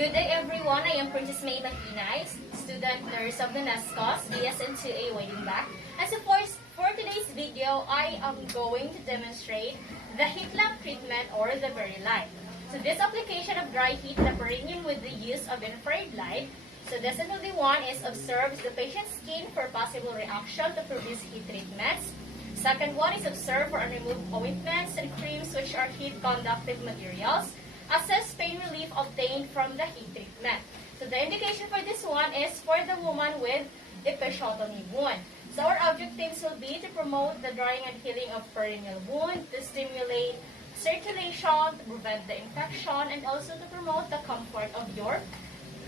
Good day everyone, I am Princess May Mahinay, student nurse of the NESCOS, BSN2A Waiting Back. And so for today's video, I am going to demonstrate the heat lamp treatment or the Peri-Light. So this application of dry heat the perineum with the use of infrared light. So definitely one is observes the patient's skin for possible reaction to produce heat treatments. Second one is observe for unremoved ointments and creams which are heat conductive materials. Assess pain relief obtained from the heat treatment. So the indication for this one is for the woman with episiotomy wound. So our objectives will be to promote the drying and healing of perineal wound, to stimulate circulation, to prevent the infection, and also to promote the comfort of the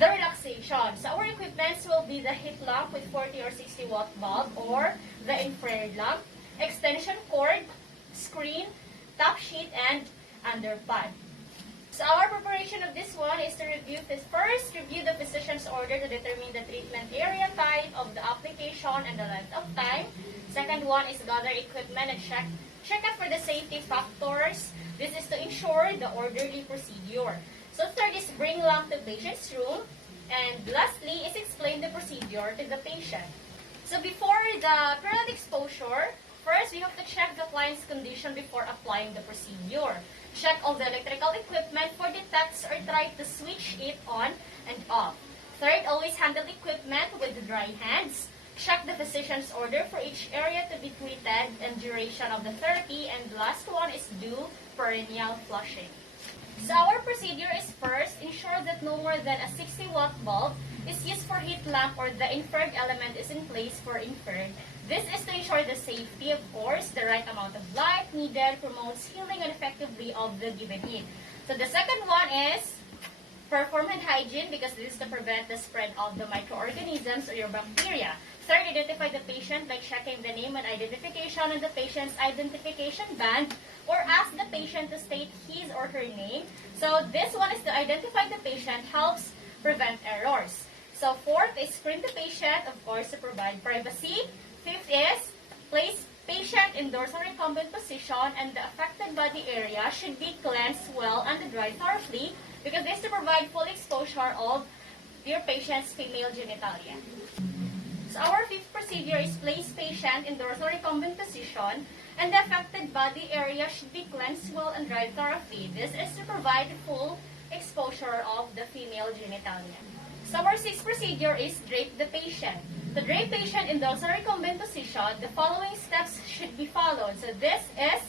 relaxation. So our equipments will be the heat lamp with 40 or 60 watt bulb or the infrared lamp, extension cord, screen, top sheet, and underpad. So our preparation of this one is to review the physician's order to determine the treatment area type of the application and the length of time. Second one is gather equipment and check out for the safety factors. This is to ensure the orderly procedure. So third is bring lamp to patient's room. And lastly is explain the procedure to the patient. So before the periodic exposure, first we have to check the client's condition before applying the procedure. Check all the electrical equipment for defects or try to switch it on and off. Third, always handle equipment with dry hands. Check the physician's order for each area to be treated and duration of the therapy. And the last one is do perineal flushing. So our procedure is first, ensure that no more than a 60 watt bulb is used for heat lamp or the infrared element is in place for infrared. This is to ensure the safety, of course, the right amount of light needed, promotes healing and effectively of the given heat. So the second one is perform hand hygiene because this is to prevent the spread of the microorganisms or your bacteria. Third, identify the patient by checking the name and identification on the patient's identification band or ask the patient to state his or her name. So this one is to identify the patient, helps prevent errors. So fourth is screen the patient, of course, to provide privacy. Fifth is place patient in dorsal recumbent position and the affected body area should be cleansed well and dried thoroughly because this is to provide full exposure of your patient's female genitalia. So our fifth procedure is place patient in dorsal recumbent position and the affected body area should be cleansed well and dried thoroughly. This is to provide full exposure of the female genitalia. So our sixth procedure is drape the patient. To drape patient in dorsal recumbent position, the following steps should be followed. So this is,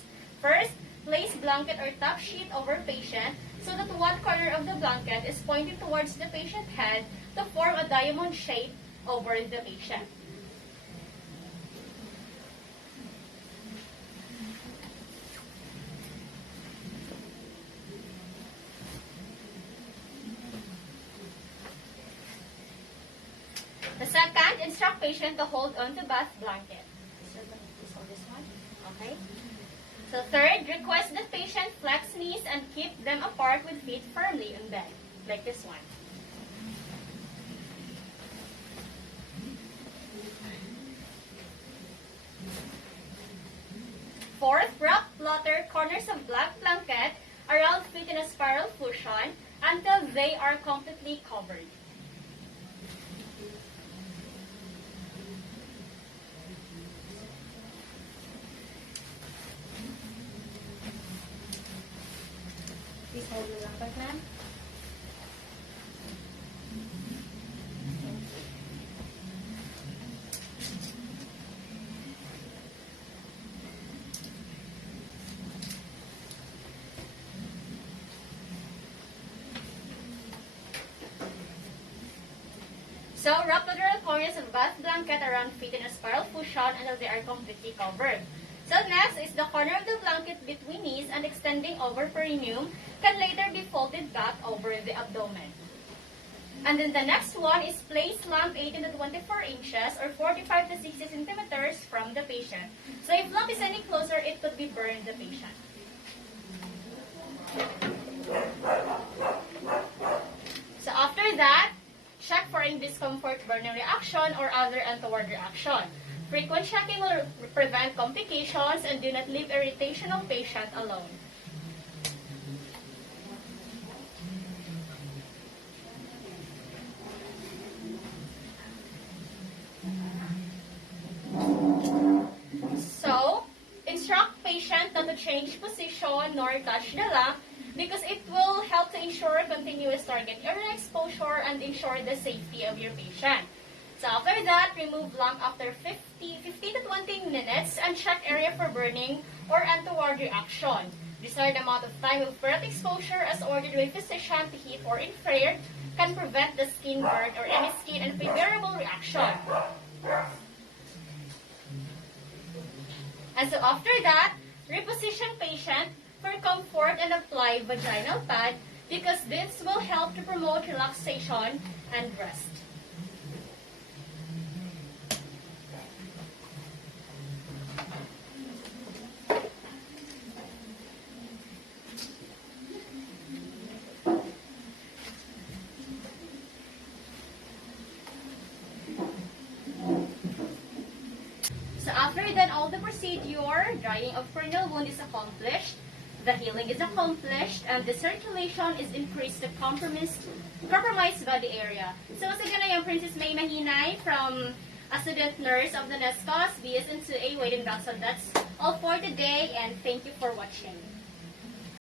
first, place blanket or top sheet over patient so that one corner of the blanket is pointing towards the patient head to form a diamond shape over the patient. The second, instruct patient to hold on to bath blanket. Just hold this one. Okay. So third, request the patient flex knees and keep them apart with feet firmly in bed, like this one. Fourth, wrap plotter corners of black blanket around feet in a spiral cushion until they are completely covered. Please hold your blanket, ma'am. So, wrap the lateral corners of bath blanket around feet in a spiral cushion until they are completely covered. So next is the corner of the blanket between knees and extending over perineum can later be folded back over the abdomen. And then the next one is place lamp 18 to 24 inches or 45 to 60 centimeters from the patient. So if lamp is any closer, it could be burn the patient. So after that, check for any discomfort, burning reaction, or other untoward reaction. Frequent checking will prevent complications and do not leave irritation of patient alone. change position nor touch the lamp because it will help to ensure continuous target area exposure and ensure the safety of your patient. So after that, remove lamp after 15 to 20 minutes and check area for burning or untoward reaction. Desired amount of time of ferret exposure as ordered by physician to heat or infrared can prevent the skin burn or any skin unfavorable reaction. And so after that, reposition patient for comfort and apply vaginal pad because this will help to promote relaxation and rest. So after then all the procedure, drying of cranial wound is accomplished, the healing is accomplished, and the circulation is increased to compromised body area. So once again, I am Princess May Mahinay from a student nurse of the NESCOS, BSN 2A, waiting back. So that's all for today, and thank you for watching.